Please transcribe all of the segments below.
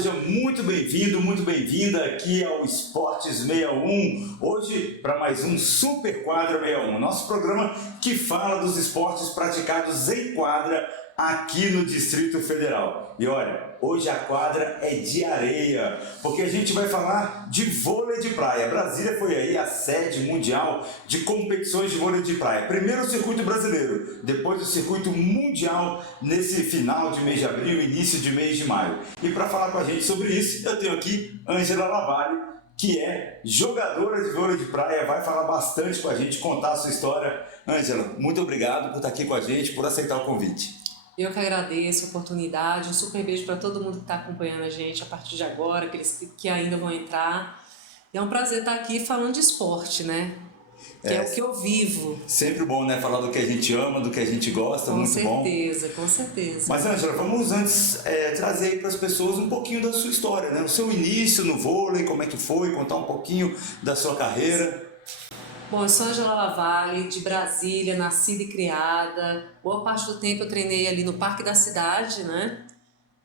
seja muito bem-vindo, muito bem-vinda aqui ao Esportes 61, hoje para mais um Super Quadra 61, nosso programa que fala dos esportes praticados em quadra aqui no Distrito Federal. E olha, hoje a quadra é de areia, porque a gente vai falar de vôlei de praia. Brasília foi aí a sede mundial de competições de vôlei de praia. Primeiro o circuito brasileiro, depois o circuito mundial nesse final de mês de abril, início de mês de maio. E para falar com a gente sobre isso, eu tenho aqui Ângela Lavalle, que é jogadora de vôlei de praia, vai falar bastante com a gente, contar a sua história. Ângela, muito obrigado por estar aqui com a gente, por aceitar o convite. Eu que agradeço a oportunidade, um super beijo para todo mundo que está acompanhando a gente a partir de agora, aqueles que ainda vão entrar. É um prazer estar aqui falando de esporte, né? Que é o que eu vivo. Sempre bom, né? Falar do que a gente ama, do que a gente gosta, muito bom. Com certeza. Mas, Ângela, vamos antes trazer aí para as pessoas um pouquinho da sua história, né? O seu início no vôlei, como é que foi, contar um pouquinho da sua carreira. Bom, eu sou Ângela Lavalle, de Brasília, nascida e criada. Boa parte do tempo eu treinei ali no Parque da Cidade, né?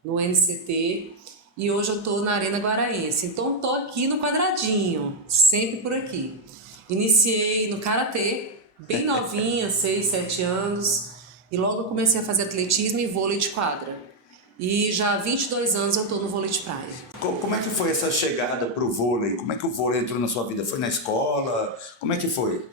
No NCT. E hoje eu estou na Arena Guaraense. Então estou aqui no quadradinho, sempre por aqui. Iniciei no Karatê, bem novinha, 6, 7 anos. E logo eu comecei a fazer atletismo e vôlei de quadra. E já há 22 anos eu estou no vôlei de praia. Como é que foi essa chegada para o vôlei? Como é que o vôlei entrou na sua vida? Foi na escola? Como é que foi?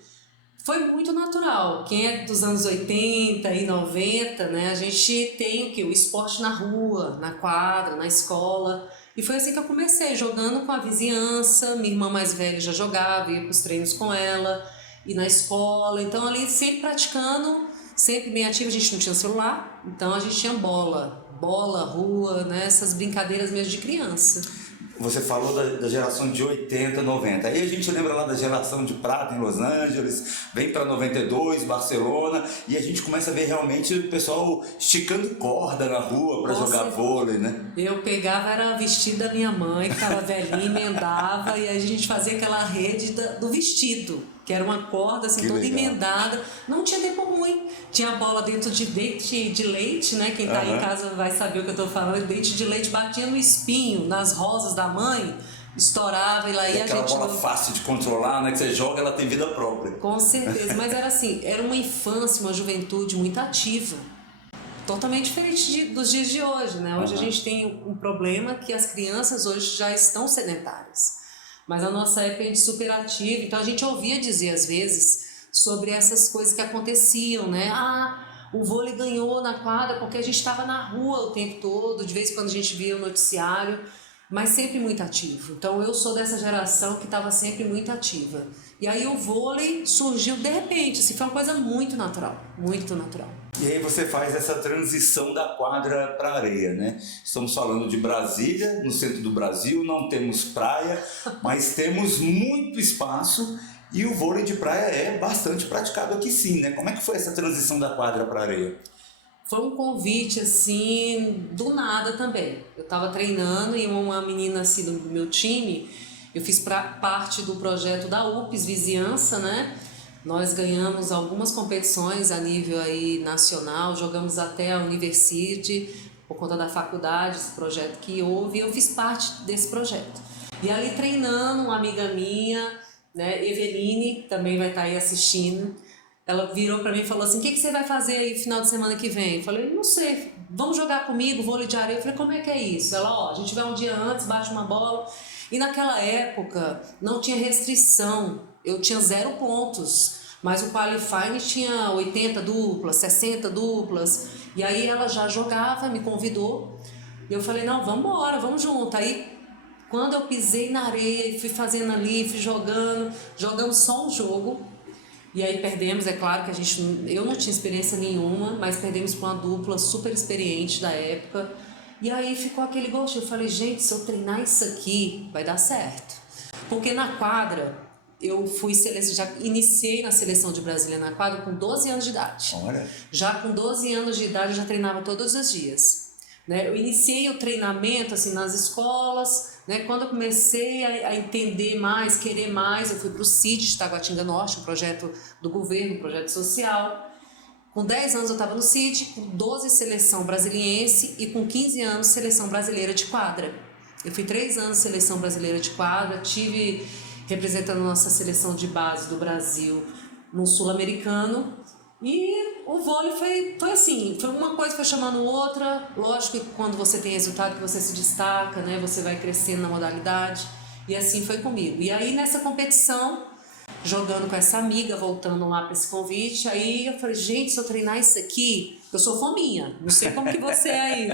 Foi muito natural. Quem é dos anos 80 e 90, né? A gente tem o quê? O esporte na rua, na quadra, na escola. E foi assim que eu comecei, jogando com a vizinhança. Minha irmã mais velha já jogava, ia para os treinos com ela. E na escola. Então ali sempre praticando, sempre bem ativa. A gente não tinha celular, então a gente tinha bola, rua, né? Essas brincadeiras mesmo de criança. Você falou da geração de 80, 90. Aí a gente lembra lá da geração de prata em Los Angeles, vem para 92, Barcelona, e a gente começa a ver realmente o pessoal esticando corda na rua para jogar vôlei, né? Eu pegava, era vestido da minha mãe, que estava velhinha, emendava, e aí a gente fazia aquela rede do vestido, que era uma corda assim, toda emendada. Não tinha tempo ruim. Tinha a bola dentro de dente de leite, né? Quem tá aí em casa vai saber o que eu tô falando. Dente de leite batia no espinho, nas rosas da mãe, estourava e lá ia a gente... Aquela bola fácil de controlar, né? Que você joga, ela tem vida própria. Com certeza, mas era assim, era uma infância, uma juventude muito ativa. Totalmente diferente dos dias de hoje, né? Hoje a gente tem um problema que as crianças hoje já estão sedentárias. Mas na nossa época a gente super ativa, então a gente ouvia dizer às vezes sobre essas coisas que aconteciam, né? O vôlei ganhou na quadra porque a gente estava na rua o tempo todo, de vez em quando a gente via o noticiário, mas sempre muito ativo. Então eu sou dessa geração que estava sempre muito ativa. E aí o vôlei surgiu de repente, assim, foi uma coisa muito natural, muito natural. E aí você faz essa transição da quadra para a areia, né? Estamos falando de Brasília, no centro do Brasil, não temos praia, mas temos muito espaço e o vôlei de praia é bastante praticado aqui sim, né? Como é que foi essa transição da quadra para a areia? Foi um convite, assim, do nada também. Eu estava treinando e uma menina, assim, do meu time, eu fiz parte do projeto da UPS Vizinhança, né? Nós ganhamos algumas competições a nível aí nacional, jogamos até a University, por conta da faculdade, esse projeto que houve, e eu fiz parte desse projeto. E ali treinando, uma amiga minha, né, Eveline, também vai estar aí assistindo, ela virou para mim e falou assim, o que você vai fazer aí final de semana que vem? Eu falei, não sei, vamos jogar comigo, vôlei de areia. Eu falei, como é que é isso? Ela, a gente vai um dia antes, bate uma bola. E naquela época não tinha restrição, eu tinha 0 pontos, mas o qualifying tinha 80 duplas, 60 duplas, e aí ela já jogava, me convidou, e eu falei, não, vamos embora, vamos junto. Aí quando eu pisei na areia e fui fazendo ali, fui jogando, jogamos só um jogo, e aí perdemos, é claro que eu não tinha experiência nenhuma, mas perdemos para uma dupla super experiente da época. E aí ficou aquele gosto, eu falei, gente, se eu treinar isso aqui, vai dar certo. Porque na quadra, eu já iniciei na seleção de Brasília na quadra com 12 anos de idade. Olha. Já com 12 anos de idade, eu já treinava todos os dias. Né? Eu iniciei o treinamento assim, nas escolas, né? Quando eu comecei a entender mais, querer mais, eu fui para o CID de Taguatinga Norte, um projeto do governo, um projeto social. Com 10 anos eu estava no CID, com 12 seleção brasiliense e com 15 anos seleção brasileira de quadra. Eu fui 3 anos seleção brasileira de quadra, tive representando a nossa seleção de base do Brasil no Sul-Americano. E o vôlei foi assim, foi uma coisa foi chamando outra. Lógico que quando você tem resultado, que você se destaca, né? Você vai crescendo na modalidade. E assim foi comigo. E aí nessa competição, jogando com essa amiga, voltando lá para esse convite, aí eu falei, gente, se eu treinar isso aqui, eu sou fominha. Não sei como que você é aí,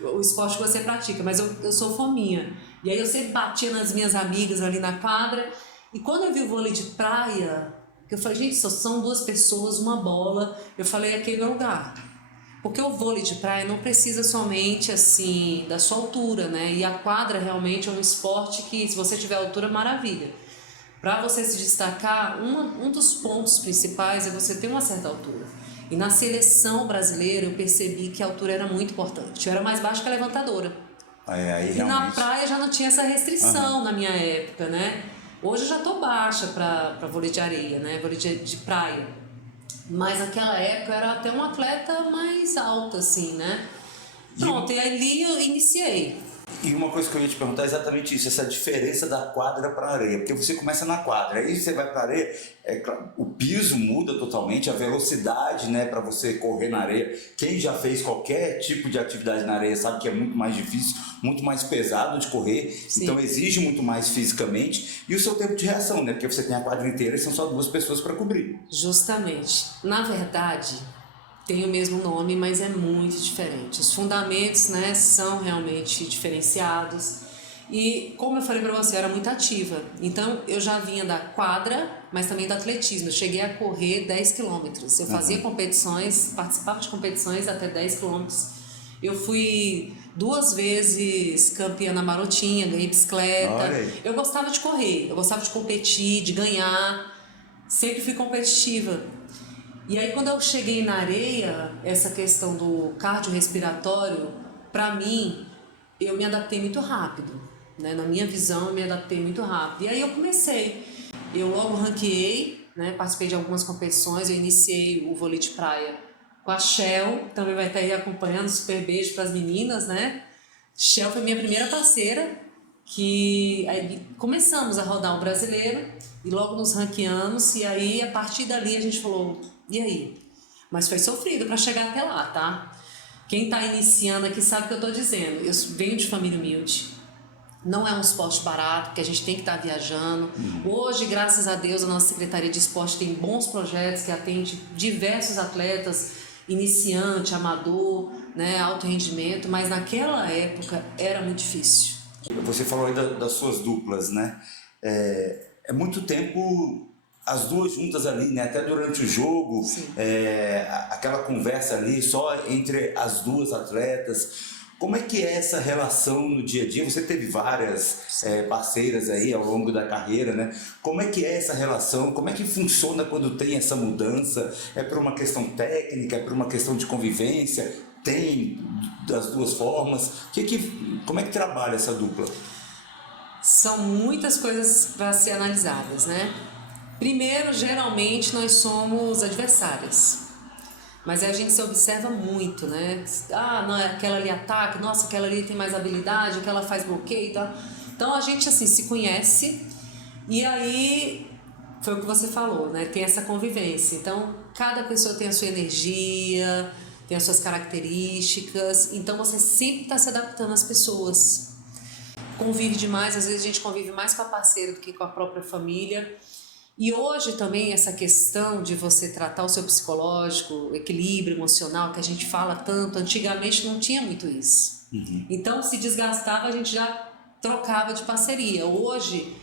o esporte que você pratica, mas eu sou fominha. E aí eu sempre batia nas minhas amigas ali na quadra. E quando eu vi o vôlei de praia, eu falei, gente, só são 2 pessoas, uma bola. Eu falei, aqui é meu lugar. Porque o vôlei de praia não precisa somente, assim, da sua altura, né? E a quadra realmente é um esporte que, se você tiver altura, maravilha. Para você se destacar, um dos pontos principais é você ter uma certa altura. E na seleção brasileira, eu percebi que a altura era muito importante. Eu era mais baixa que a levantadora. Aí, e na praia já não tinha essa restrição na minha época, né? Hoje eu já tô baixa para vôlei de areia, né? Vôlei de praia. Mas naquela época eu era até um atleta mais alto, assim, né? Pronto, e ali eu iniciei. E uma coisa que eu ia te perguntar é exatamente isso, essa diferença da quadra para a areia. Porque você começa na quadra, aí você vai para a areia, o piso muda totalmente, a velocidade, né, para você correr na areia. Quem já fez qualquer tipo de atividade na areia sabe que é muito mais difícil, muito mais pesado de correr. Sim. Então exige muito mais fisicamente. E o seu tempo de reação, né? Porque você tem a quadra inteira e são só 2 pessoas para cobrir. Justamente. Na verdade, tem o mesmo nome, mas é muito diferente. Os fundamentos, né, são realmente diferenciados. E, como eu falei para você, eu era muito ativa. Então, eu já vinha da quadra, mas também do atletismo. Eu cheguei a correr 10 quilômetros. Eu fazia competições, participava de competições até 10 quilômetros. Eu fui 2 vezes campeã na marotinha, ganhei bicicleta. Eu gostava de correr, eu gostava de competir, de ganhar. Sempre fui competitiva. E aí quando eu cheguei na areia, essa questão do cardiorrespiratório, para mim, eu me adaptei muito rápido, né? Na minha visão, eu me adaptei muito rápido. E aí eu comecei, eu logo ranqueei, né? Participei de algumas competições, eu iniciei o vôlei de praia com a Shell, também vai estar aí acompanhando, super beijo para as meninas, né? Shell foi minha primeira parceira, que aí começamos a rodar o brasileiro e logo nos ranqueamos, e aí a partir dali a gente falou, e aí? Mas foi sofrido para chegar até lá, tá? Quem tá iniciando aqui sabe o que eu tô dizendo. Eu venho de família humilde, não é um esporte barato, porque a gente tem que estar viajando. Hoje, graças a Deus, a nossa Secretaria de Esporte tem bons projetos que atende diversos atletas, iniciante, amador, né, alto rendimento, mas naquela época era muito difícil. Você falou aí das suas duplas, né? É muito tempo as 2 juntas ali, né? Até durante o jogo, aquela conversa ali só entre as 2 atletas. Como é que é essa relação no dia a dia? Você teve várias parceiras aí ao longo da carreira, né? Como é que é essa relação? Como é que funciona quando tem essa mudança? É por uma questão técnica? É por uma questão de convivência? Tem das 2 formas? Como é que trabalha essa dupla? São muitas coisas para ser analisadas, né? Primeiro, geralmente nós somos adversárias. Mas a gente se observa muito, né? Ah, não, aquela ali ataca, nossa, aquela ali tem mais habilidade, aquela faz bloqueio e tal. Então a gente assim se conhece e aí foi o que você falou, né? Tem essa convivência. Então cada pessoa tem a sua energia, tem as suas características. Então você sempre está se adaptando às pessoas. Convive demais, às vezes a gente convive mais com a parceira do que com a própria família. E hoje também essa questão de você tratar o seu psicológico, o equilíbrio emocional, que a gente fala tanto, antigamente não tinha muito isso. Então, se desgastava, a gente já trocava de parceria. Hoje,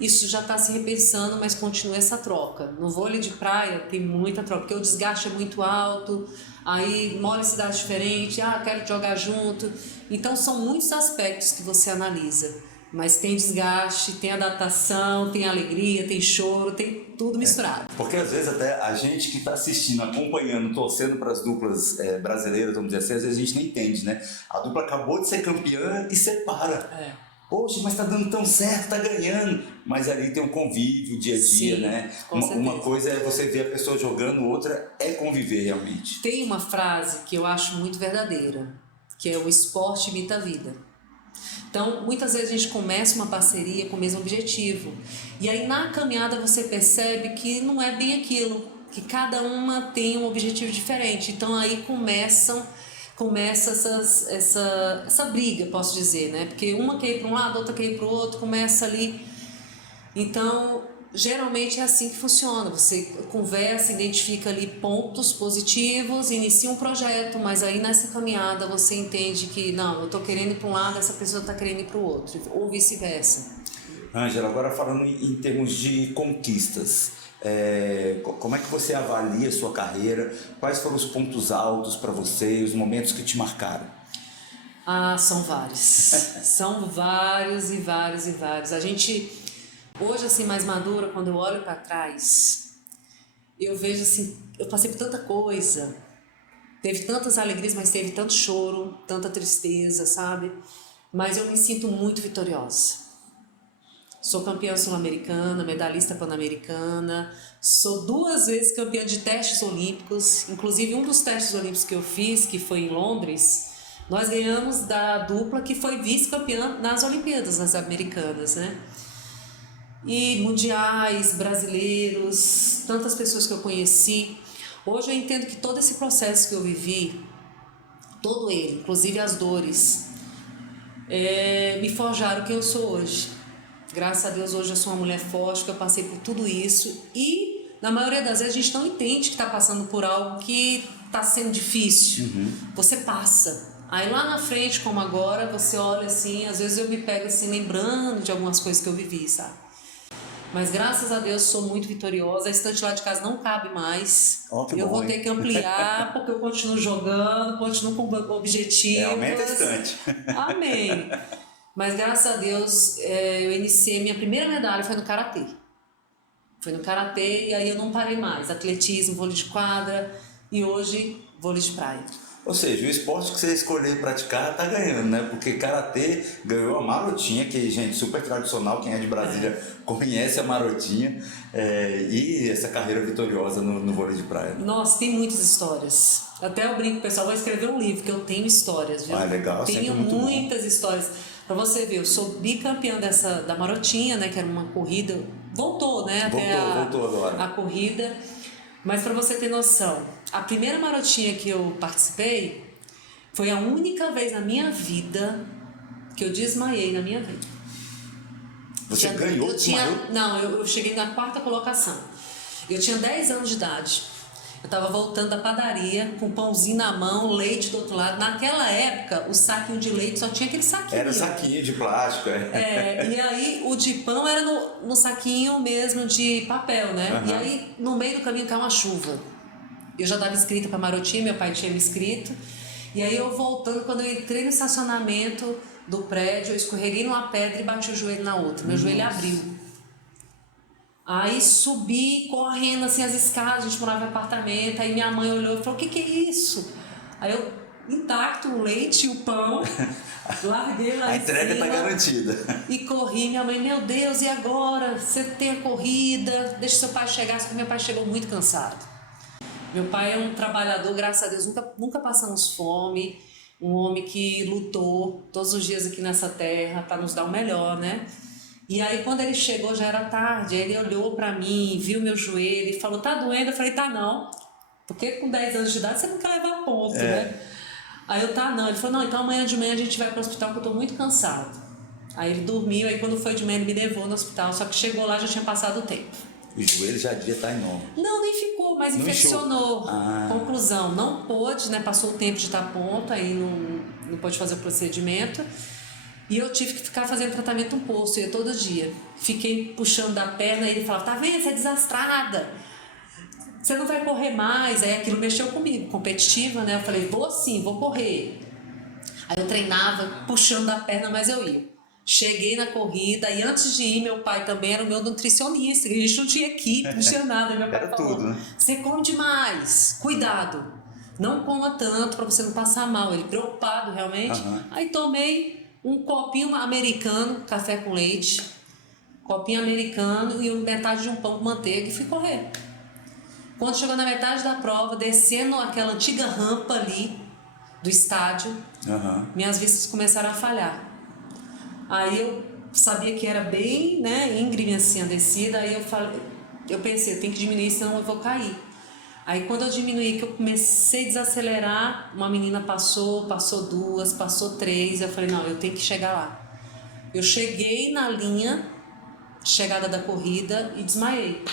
isso já está se repensando, mas continua essa troca. No vôlei de praia tem muita troca, porque o desgaste é muito alto, aí mora em cidade diferente, quero jogar junto. Então, são muitos aspectos que você analisa. Mas tem desgaste, tem adaptação, tem alegria, tem choro, tem tudo misturado. Porque às vezes até a gente que está assistindo, acompanhando, torcendo para as duplas brasileiras, vamos dizer assim, às vezes a gente não entende, né? A dupla acabou de ser campeã e separa. Poxa, mas tá dando tão certo, tá ganhando. Mas ali tem um convívio, dia a dia, sim, né? Com certeza. Uma coisa é você ver a pessoa jogando, outra é conviver realmente. Tem uma frase que eu acho muito verdadeira, que é o esporte imita a vida. Então, muitas vezes a gente começa uma parceria com o mesmo objetivo. E aí, na caminhada, você percebe que não é bem aquilo, que cada uma tem um objetivo diferente. Então, aí começa essa briga, posso dizer, né? Porque uma quer ir para um lado, outra quer ir para o outro, começa ali. Então, geralmente é assim que funciona. Você conversa, identifica ali pontos positivos, inicia um projeto, mas aí nessa caminhada você entende que não, eu estou querendo ir para um lado, essa pessoa está querendo ir para o outro, ou vice-versa. Ângela, agora falando em termos de conquistas, como é que você avalia a sua carreira? Quais foram os pontos altos para você, os momentos que te marcaram? Ah, são vários. São vários e vários e vários. A gente, hoje assim, mais madura, quando eu olho para trás, eu vejo assim, eu passei por tanta coisa. Teve tantas alegrias, mas teve tanto choro, tanta tristeza, sabe? Mas eu me sinto muito vitoriosa. Sou campeã sul-americana, medalhista pan-americana, sou 2 vezes campeã de testes olímpicos, inclusive um dos testes olímpicos que eu fiz, que foi em Londres, nós ganhamos da dupla que foi vice-campeã nas Olimpíadas, nas americanas, né? E mundiais, brasileiros, tantas pessoas que eu conheci. Hoje eu entendo que todo esse processo que eu vivi, todo ele, inclusive as dores, me forjaram quem eu sou hoje. Graças a Deus hoje eu sou uma mulher forte, que eu passei por tudo isso e na maioria das vezes a gente não entende que está passando por algo que está sendo difícil. Você passa. Aí lá na frente, como agora, você olha assim, às vezes eu me pego assim lembrando de algumas coisas que eu vivi, sabe? Mas graças a Deus sou muito vitoriosa, a estante lá de casa não cabe mais. Eu vou ter que ampliar porque eu continuo jogando, continuo com objetivos. Aumenta a estante. Amém. Mas graças a Deus eu iniciei, minha primeira medalha foi no Karatê. Foi no Karatê e aí eu não parei mais. Atletismo, vôlei de quadra e hoje vôlei de praia. Ou seja, o esporte que você escolher praticar tá ganhando, né? Porque Karatê ganhou a Marotinha, que, gente, super tradicional, quem é de Brasília conhece a Marotinha, e essa carreira vitoriosa no vôlei de praia. Nossa, tem muitas histórias. Até eu brinco, pessoal, vou escrever um livro, que eu tenho histórias, viu? Legal, tenho muito muitas bom. Histórias. Pra você ver, eu sou bicampeã da Marotinha, né? Que era uma corrida, voltou, né? Voltou agora. A corrida. Mas pra você ter noção, a primeira Marotinha que eu participei foi a única vez na minha vida que eu desmaiei na minha vida. Você ganhou? Não, eu cheguei na 4ª colocação. Eu tinha 10 anos de idade. Eu estava voltando da padaria com pãozinho na mão, leite do outro lado. Naquela época, o saquinho de leite só tinha aquele saquinho. Era saquinho de plástico, e aí o de pão era no saquinho mesmo de papel, né? E aí, no meio do caminho, caiu uma chuva. Eu já estava inscrita para Marotinha, meu pai tinha me inscrito. E aí eu voltando, quando eu entrei no estacionamento do prédio, eu escorreguei numa pedra e bati o joelho na outra. Meu joelho abriu. Aí subi correndo assim as escadas, a gente morava em apartamento, aí minha mãe olhou e falou, o que é isso? Aí eu, intacto, o leite e o pão, larguei lá a em cima. entrega tá garantida. E corri, minha mãe, meu Deus, e agora? Você tem a corrida, deixa seu pai chegar, só que meu pai chegou muito cansado. Meu pai é um trabalhador, graças a Deus, nunca passamos fome, um homem que lutou todos os dias aqui nessa terra para nos dar o melhor, né? E aí quando ele chegou já era tarde, aí ele olhou pra mim, viu meu joelho e falou, tá doendo? Eu falei, tá não, porque com 10 anos de idade você não quer levar ponto, né? Aí eu, tá não, ele falou, não, então amanhã de manhã a gente vai pro hospital que eu tô muito cansado. Aí ele dormiu, aí quando foi de manhã ele me levou no hospital, só que chegou lá já tinha passado o tempo. O joelho já devia estar enorme. Não, nem ficou, mas não infeccionou. Conclusão, não pôde, né? Passou o tempo de estar ponto, aí não pôde fazer o procedimento. E eu tive que ficar fazendo tratamento no posto, ia todo dia. Fiquei puxando da perna e ele falava, tá vendo, você é desastrada. Você não vai correr mais. Aí aquilo mexeu comigo, competitiva, né? Eu falei, vou sim, vou correr. Aí eu treinava, puxando da perna, mas eu ia. Cheguei na corrida e antes de ir, meu pai também era o meu nutricionista. A gente não tinha equipe, não tinha nada. Meu pai falou, tudo, né? você come demais, cuidado. Não coma tanto para você não passar mal. Ele preocupado realmente. Aí tomei um copinho americano, café com leite, copinho americano e metade de um pão com manteiga e fui correr. Quando chegou na metade da prova, descendo aquela antiga rampa ali do estádio, minhas vistas começaram a falhar. Aí eu sabia que era bem, né, íngreme assim a descida, aí eu pensei, eu tenho que diminuir, senão eu vou cair. Aí quando eu diminuí, que eu comecei a desacelerar, uma menina passou duas, passou três, eu falei, não, eu tenho que chegar lá. Eu cheguei na linha, chegada da corrida, e desmaiei.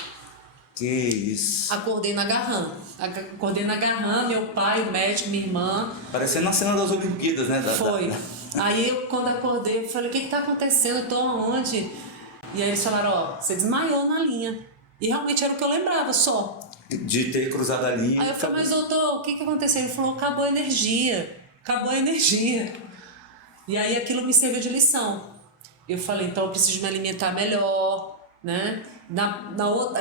Que isso. Acordei na Garran, meu pai, o médico, minha irmã. Parecendo a cena das Olimpíadas, né? Foi. Aí eu, quando acordei, eu falei, o que tá acontecendo? Eu tô aonde? E aí eles falaram, ó, você desmaiou na linha. E realmente era o que eu lembrava só. De ter cruzado a linha. Aí eu falei, mas doutor, o que aconteceu? Ele falou, acabou a energia. E aí aquilo me serviu de lição. Eu falei, então eu preciso me alimentar melhor, né?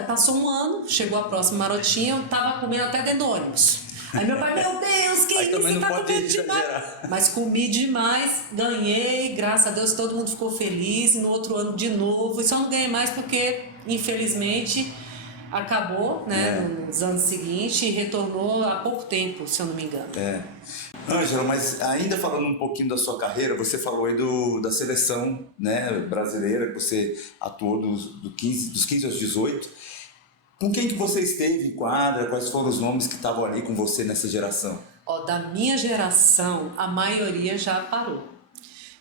Passou um ano, chegou a próxima marotinha, eu tava comendo até dentro do ônibus. Aí meu pai, meu Deus, que isso, você tá comendo demais. Mas comi demais, ganhei, graças a Deus todo mundo ficou feliz. E no outro ano de novo, e só não ganhei mais porque, infelizmente, acabou, né, nos anos seguintes e retornou há pouco tempo, se eu não me engano. Ângela, mas ainda falando um pouquinho da sua carreira, você falou aí da seleção, né, brasileira, que você atuou dos 15 aos 18. Com quem que você esteve em quadra? Quais foram os nomes que estavam ali com você nessa geração? Da minha geração, a maioria já parou.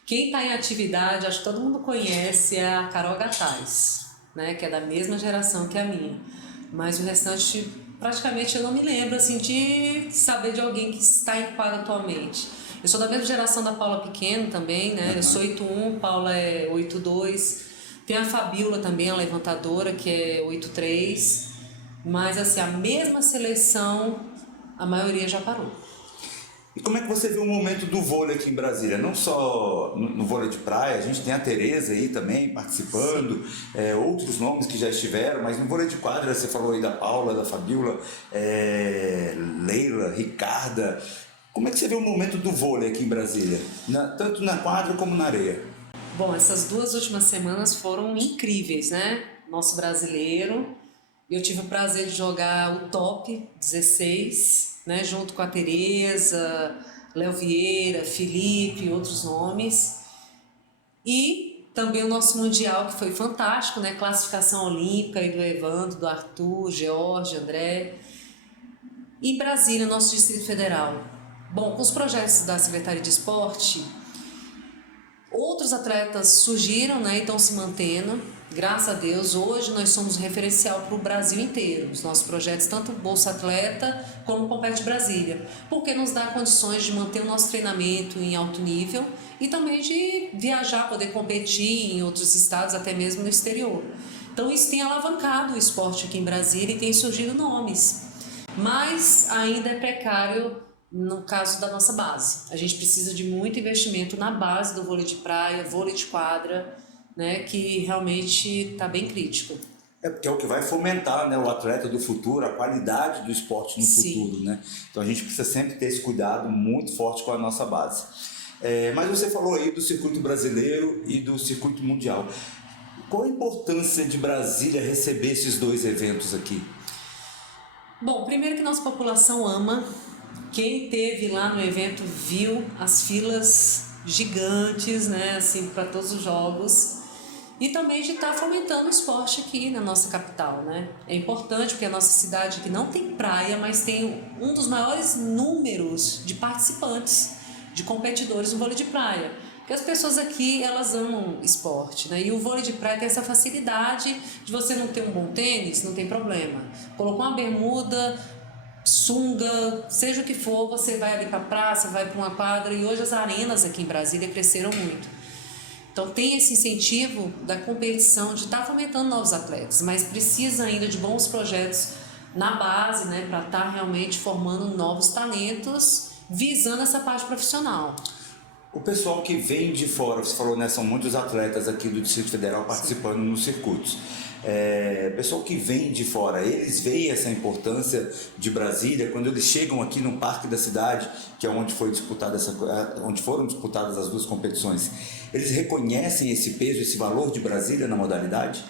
Quem está em atividade, acho que todo mundo conhece, é a Carol Gataz, né, que é da mesma geração que a minha. Mas o restante, praticamente eu não me lembro assim, de saber de alguém que está em quadra atualmente. Eu sou da mesma geração da Paula Pequeno também, né? Eu sou 8'1", Paula é 8'2". Tem a Fabiola também, a levantadora, que é 8'3". Mas assim, a mesma seleção, a maioria já parou. E como é que você viu o momento do vôlei aqui em Brasília? Não só no vôlei de praia, a gente tem a Tereza aí também participando, outros nomes que já estiveram, mas no vôlei de quadra você falou aí da Paula, da Fabiola, Leila, Ricarda. Como é que você vê o momento do vôlei aqui em Brasília? Tanto na quadra como na areia? Bom, essas 2 últimas semanas foram incríveis, né? Nosso brasileiro. Eu tive o prazer de jogar o Top 16, né, junto com a Tereza, Léo Vieira, Felipe e outros nomes. E também o nosso Mundial, que foi fantástico, né? Classificação olímpica do Evandro, do Arthur, George, André. E Brasília, nosso Distrito Federal. Bom, com os projetos da Secretaria de Esporte, outros atletas surgiram, né, e estão se mantendo. Graças a Deus, hoje nós somos referencial para o Brasil inteiro. Os nossos projetos, tanto Bolsa Atleta como Compete Brasília, porque nos dá condições de manter o nosso treinamento em alto nível e também de viajar, poder competir em outros estados, até mesmo no exterior. Então isso tem alavancado o esporte aqui em Brasília e tem surgido nomes. Mas ainda é precário no caso da nossa base. A gente precisa de muito investimento na base do vôlei de praia, vôlei de quadra, né, que realmente está bem crítico. Porque é o que vai fomentar, né, o atleta do futuro, a qualidade do esporte no Sim. futuro, né? Então a gente precisa sempre ter esse cuidado muito forte com a nossa base. Mas você falou aí do circuito brasileiro e do circuito mundial. Qual a importância de Brasília receber esses 2 eventos aqui? Bom, primeiro que nossa população ama. Quem esteve lá no evento viu as filas gigantes, né, assim, para todos os jogos. E também de estar fomentando o esporte aqui na nossa capital, né? É importante porque a nossa cidade aqui não tem praia, mas tem um dos maiores números de participantes, de competidores no vôlei de praia. Porque as pessoas aqui, elas amam esporte, né? E o vôlei de praia tem essa facilidade de você não ter um bom tênis, não tem problema. Colocou uma bermuda, sunga, seja o que for, você vai ali para a praça, vai para uma quadra. E hoje as arenas aqui em Brasília cresceram muito. Então tem esse incentivo da competição de estar fomentando novos atletas, mas precisa ainda de bons projetos na base, né, para estar realmente formando novos talentos, visando essa parte profissional. O pessoal que vem de fora, você falou, né, são muitos atletas aqui do Distrito Federal participando nos circuitos. Pessoal que vem de fora, eles veem essa importância de Brasília quando eles chegam aqui no Parque da Cidade, que é onde foram disputadas as 2 competições. Eles reconhecem esse peso, esse valor de Brasília na modalidade?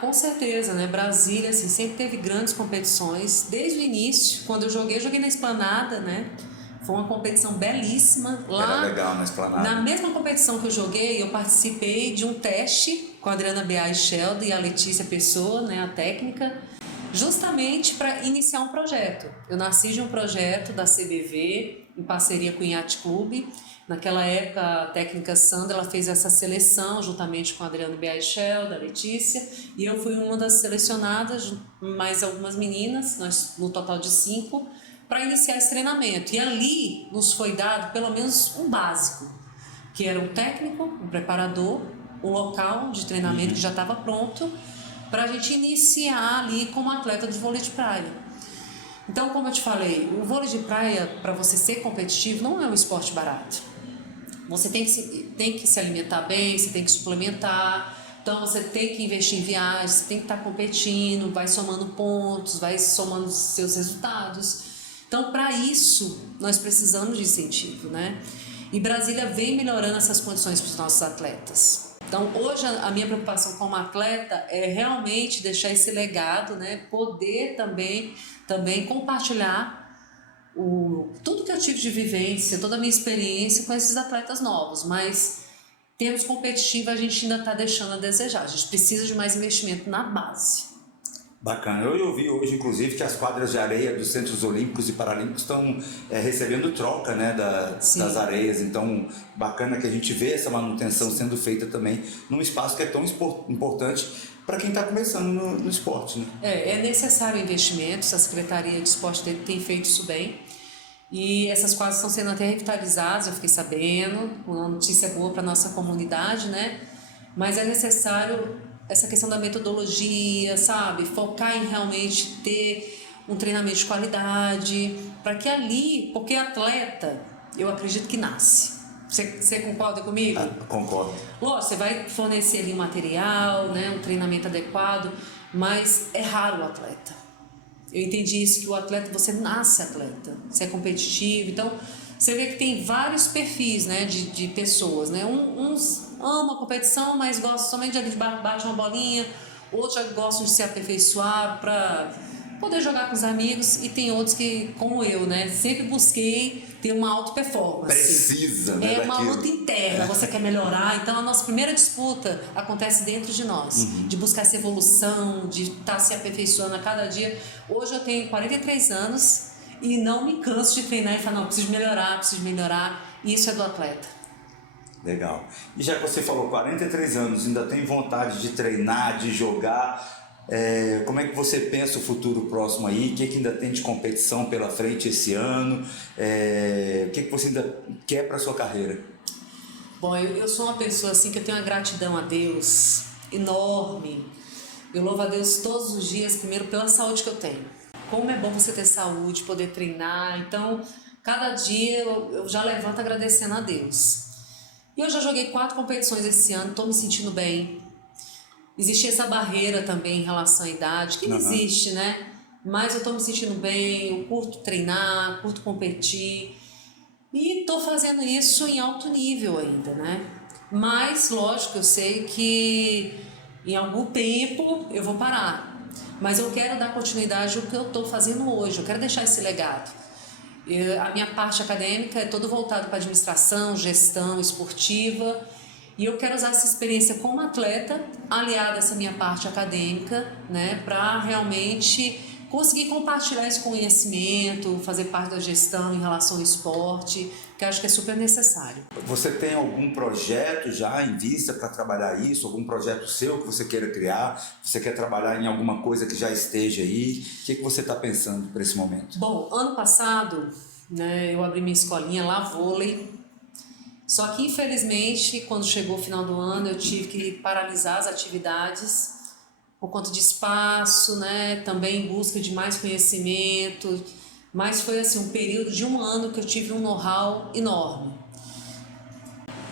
Com certeza, né? Brasília assim, sempre teve grandes competições, desde o início, quando eu joguei na Esplanada, né? Foi uma competição belíssima lá. Era legal na Esplanada. Na mesma competição que eu joguei, eu participei de um teste com a Adriana Bea Sheldon e a Letícia Pessoa, né, a técnica, justamente para iniciar um projeto. Eu nasci de um projeto da CBV, em parceria com o Yacht Clube. Naquela época, a técnica Sandra ela fez essa seleção juntamente com a Adriana Bea Sheldon, a Letícia, e eu fui uma das selecionadas, mais algumas meninas, nós no total de 5, para iniciar esse treinamento. E ali nos foi dado pelo menos um básico, que era um técnico, um preparador, um local de treinamento que já estava pronto, para a gente iniciar ali como atleta de vôlei de praia. Então, como eu te falei, o vôlei de praia, para você ser competitivo, não é um esporte barato. Você tem que se alimentar bem, você tem que suplementar, então você tem que investir em viagens, você tem que estar competindo, vai somando pontos, vai somando seus resultados. Então, para isso, nós precisamos de incentivo, né? E Brasília vem melhorando essas condições para os nossos atletas. Então, hoje, a minha preocupação como atleta é realmente deixar esse legado, né? Poder também compartilhar tudo que eu tive de vivência, toda a minha experiência com esses atletas novos, mas em termos competitivos a gente ainda está deixando a desejar, a gente precisa de mais investimento na base. Bacana, eu vi hoje inclusive que as quadras de areia dos Centros Olímpicos e Paralímpicos estão recebendo troca, né, das areias, então bacana que a gente vê essa manutenção sendo feita também num espaço que é tão importante para quem está começando no esporte, né? É necessário investimentos, a Secretaria de Esporte tem feito isso bem. E essas quadras estão sendo até revitalizadas, eu fiquei sabendo, uma notícia boa para a nossa comunidade, né? Mas é necessário essa questão da metodologia, sabe? Focar em realmente ter um treinamento de qualidade, para que ali, porque atleta, eu acredito que nasce. Você concorda comigo? Concordo. Lógico, você vai fornecer ali um material, né, um treinamento adequado, mas é raro o atleta. Eu entendi isso, que o atleta, você nasce atleta, você é competitivo, então você vê que tem vários perfis, né, de pessoas, né, uns amam a competição, mas gostam somente de ali de baixo uma bolinha, outros já gostam de se aperfeiçoar para poder jogar com os amigos, e tem outros que, como eu, né, sempre busquei ter uma alta performance. Precisa, né? É uma luta interna, você quer melhorar, então a nossa primeira disputa acontece dentro de nós, de buscar essa evolução, de estar se aperfeiçoando a cada dia. Hoje eu tenho 43 anos e não me canso de treinar e falar, não, preciso melhorar, e isso é do atleta. Legal. E já que você falou 43 anos, ainda tem vontade de treinar, de jogar, como é que você pensa o futuro próximo aí? O que ainda tem de competição pela frente esse ano? O que você ainda quer para a sua carreira? Bom, eu sou uma pessoa assim que eu tenho uma gratidão a Deus enorme. Eu louvo a Deus todos os dias, primeiro pela saúde que eu tenho. Como é bom você ter saúde, poder treinar. Então, cada dia eu já levanto agradecendo a Deus. E eu já joguei 4 competições esse ano, estou me sentindo bem. Existia essa barreira também em relação à idade, que não existe, né? Mas eu estou me sentindo bem, eu curto treinar, curto competir. E estou fazendo isso em alto nível ainda, né? Mas, lógico, eu sei que em algum tempo eu vou parar. Mas eu quero dar continuidade ao que eu estou fazendo hoje, eu quero deixar esse legado. A minha parte acadêmica é toda voltada para administração, gestão esportiva, e eu quero usar essa experiência como atleta, aliada a essa minha parte acadêmica, né, para realmente conseguir compartilhar esse conhecimento, fazer parte da gestão em relação ao esporte, que eu acho que é super necessário. Você tem algum projeto já em vista para trabalhar isso? Algum projeto seu que você queira criar? Você quer trabalhar em alguma coisa que já esteja aí? O que você está pensando para esse momento? Bom, ano passado, né, eu abri minha escolinha lá, vôlei. Só que, infelizmente, quando chegou o final do ano, eu tive que paralisar as atividades por conta de espaço, né? Também em busca de mais conhecimento. Mas foi assim, um período de 1 ano que eu tive um know-how enorme.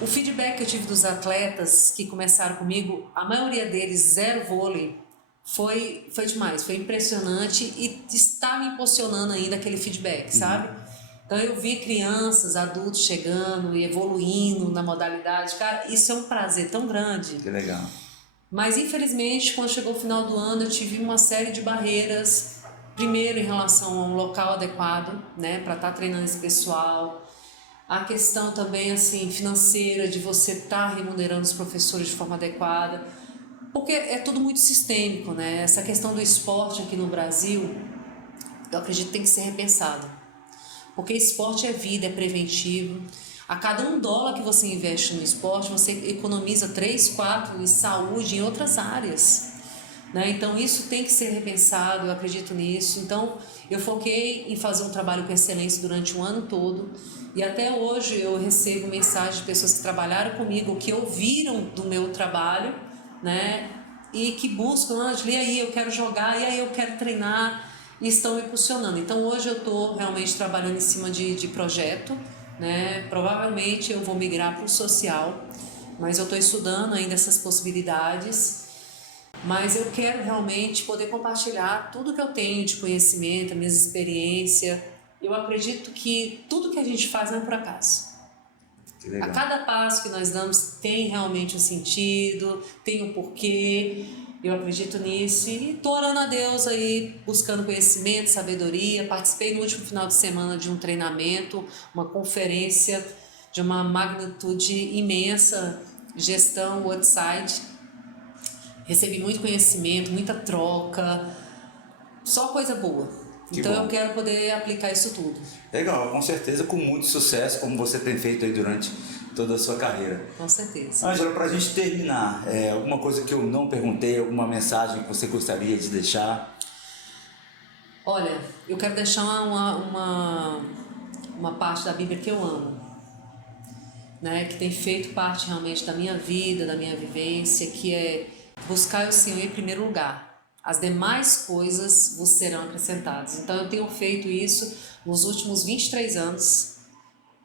O feedback que eu tive dos atletas que começaram comigo, a maioria deles zero vôlei, foi demais, foi impressionante e está me impulsionando ainda aquele feedback, sabe? Então eu vi crianças, adultos chegando e evoluindo na modalidade. Cara, isso é um prazer tão grande. Que legal. Mas infelizmente, quando chegou o final do ano, eu tive uma série de barreiras Primeiro, em relação a um local adequado, né, para estar treinando esse pessoal. A questão também assim financeira de você estar remunerando os professores de forma adequada, porque é tudo muito sistêmico, né? Essa questão do esporte aqui no Brasil, eu acredito que tem que ser repensado, porque esporte é vida, é preventivo. A cada $1 que você investe no esporte, você economiza 3, 4 em saúde em outras áreas, né? Então isso tem que ser repensado, eu acredito nisso. Então eu foquei em fazer um trabalho com excelência durante o ano todo, e até hoje eu recebo mensagens de pessoas que trabalharam comigo, que ouviram do meu trabalho, né? E que buscam, Ângela, e aí eu quero jogar, e aí eu quero treinar, e estão me impulsionando. Então hoje eu estou realmente trabalhando em cima de projeto, né? Provavelmente eu vou migrar para o social, mas eu estou estudando ainda essas possibilidades. Mas eu quero realmente poder compartilhar tudo que eu tenho de conhecimento, minhas experiências. Eu acredito que tudo que a gente faz não é por acaso. Que legal. A cada passo que nós damos tem realmente um sentido, tem um porquê. Eu acredito nisso e estou orando a Deus aí, buscando conhecimento, sabedoria. Participei no último final de semana de um treinamento, uma conferência de uma magnitude imensa, gestão Woodside. Recebi muito conhecimento, muita troca, só coisa boa. Então eu quero poder aplicar isso tudo. Legal, com certeza, com muito sucesso, como você tem feito aí durante toda a sua carreira. Com certeza. Ângela, para a gente terminar, alguma coisa que eu não perguntei, alguma mensagem que você gostaria de deixar? Olha, eu quero deixar uma parte da Bíblia que eu amo, né? Que tem feito parte realmente da minha vida, da minha vivência, que é buscar o Senhor em primeiro lugar. As demais coisas vos serão acrescentadas. Então eu tenho feito isso nos últimos 23 anos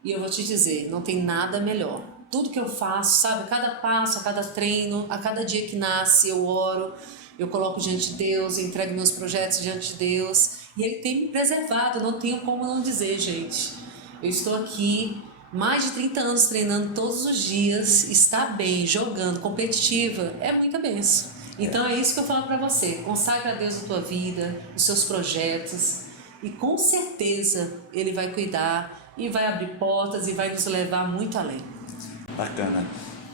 e eu vou te dizer, não tem nada melhor. Tudo que eu faço, sabe, a cada passo, a cada treino, a cada dia que nasce, eu oro, eu coloco diante de Deus, eu entrego meus projetos diante de Deus e Ele tem me preservado, não tenho como não dizer, gente. Eu estou aqui mais de 30 anos treinando todos os dias, estar bem, jogando, competitiva, é muita bênção. Então é isso que eu falo para você, consagra a Deus a tua vida, os seus projetos e com certeza Ele vai cuidar e vai abrir portas e vai nos levar muito além. Bacana.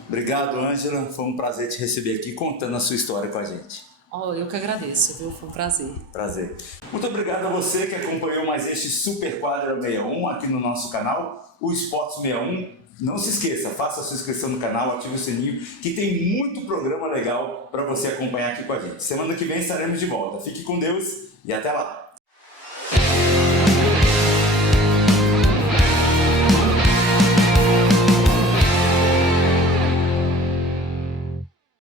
Obrigado, Ângela, foi um prazer te receber aqui contando a sua história com a gente. Eu que agradeço, viu? Foi um prazer. Prazer. Muito obrigado a você que acompanhou mais este Super Quadra 61 aqui no nosso canal, o Esportes 61. Não se esqueça, faça a sua inscrição no canal, ative o sininho, que tem muito programa legal para você acompanhar aqui com a gente. Semana que vem estaremos de volta. Fique com Deus e até lá!